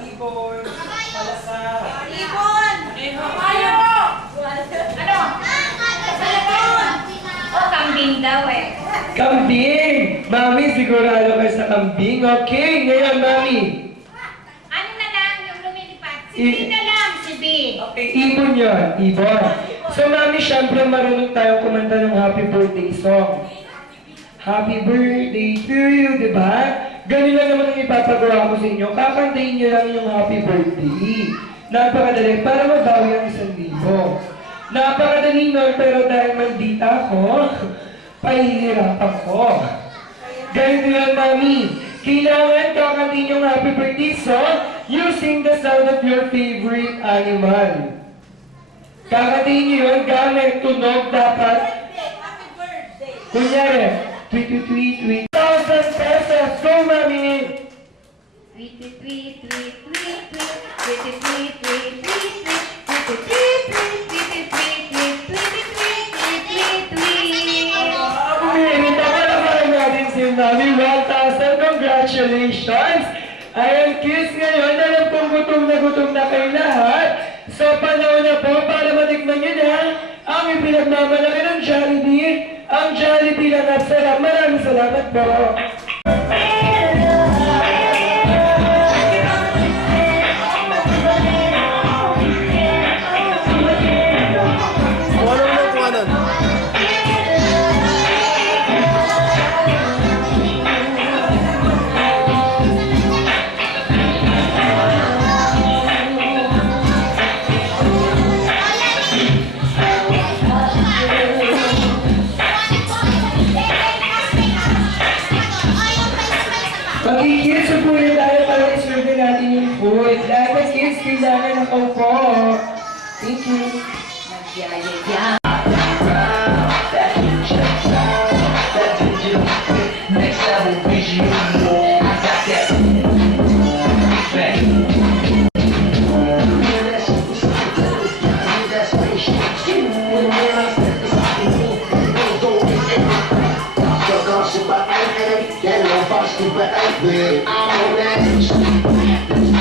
ibon, malasar. Ibon! Kabayo! Ano? Oh, kambing daw eh. Kambing! Mami, sigurado ka sa kambing. Okay, ngayon, Mami. Ano na lang yung lumilipad? Si B na lang, si B. Okay. Ibon yun, ibon. So, Mami, syempre marunong tayong kumanta ng happy birthday song. Happy birthday to you, di ba? Ganun lang naman ang ipapagawa ko sa inyo. Kakantayin nyo lang yung happy birthday. Napakadali, para mabawi ang 1,000. Napakadali nun, pero dahil maldita ako, pahihirapan ko. Ganito yan, Mami. Kailangan kakantayin yung happy birthday song using the sound of your favorite animal. Kakatiin nyo yun gamit tunog dapat. Happy birthday! Kunyari, tweet, tweet, tweet, tweet. 1,000 pesos! Go, Mami! Tweet, tweet, tweet, tweet, tweet, tweet, tweet, tweet, tweet, tweet, tweet, tweet, tweet, tweet, tweet, tweet, tweet, tweet, tweet, tweet. Umiinit ako naman natin si Mami. 1,000! Congratulations! Ayan, kids, ngayon, alam kong gutom na kayo lahat. So, panahon na po para matikman nyo na ang ipinagmamalaki ng Jollibee. Ang Jollibee lang at sarap. Maraming salamat po. Mag-kids, upunin tayo para iserve natin yung food. Dahil kids, kailangan ng paupo. Thank you. Magyayaya. Next level vision, I got that. I'm on that.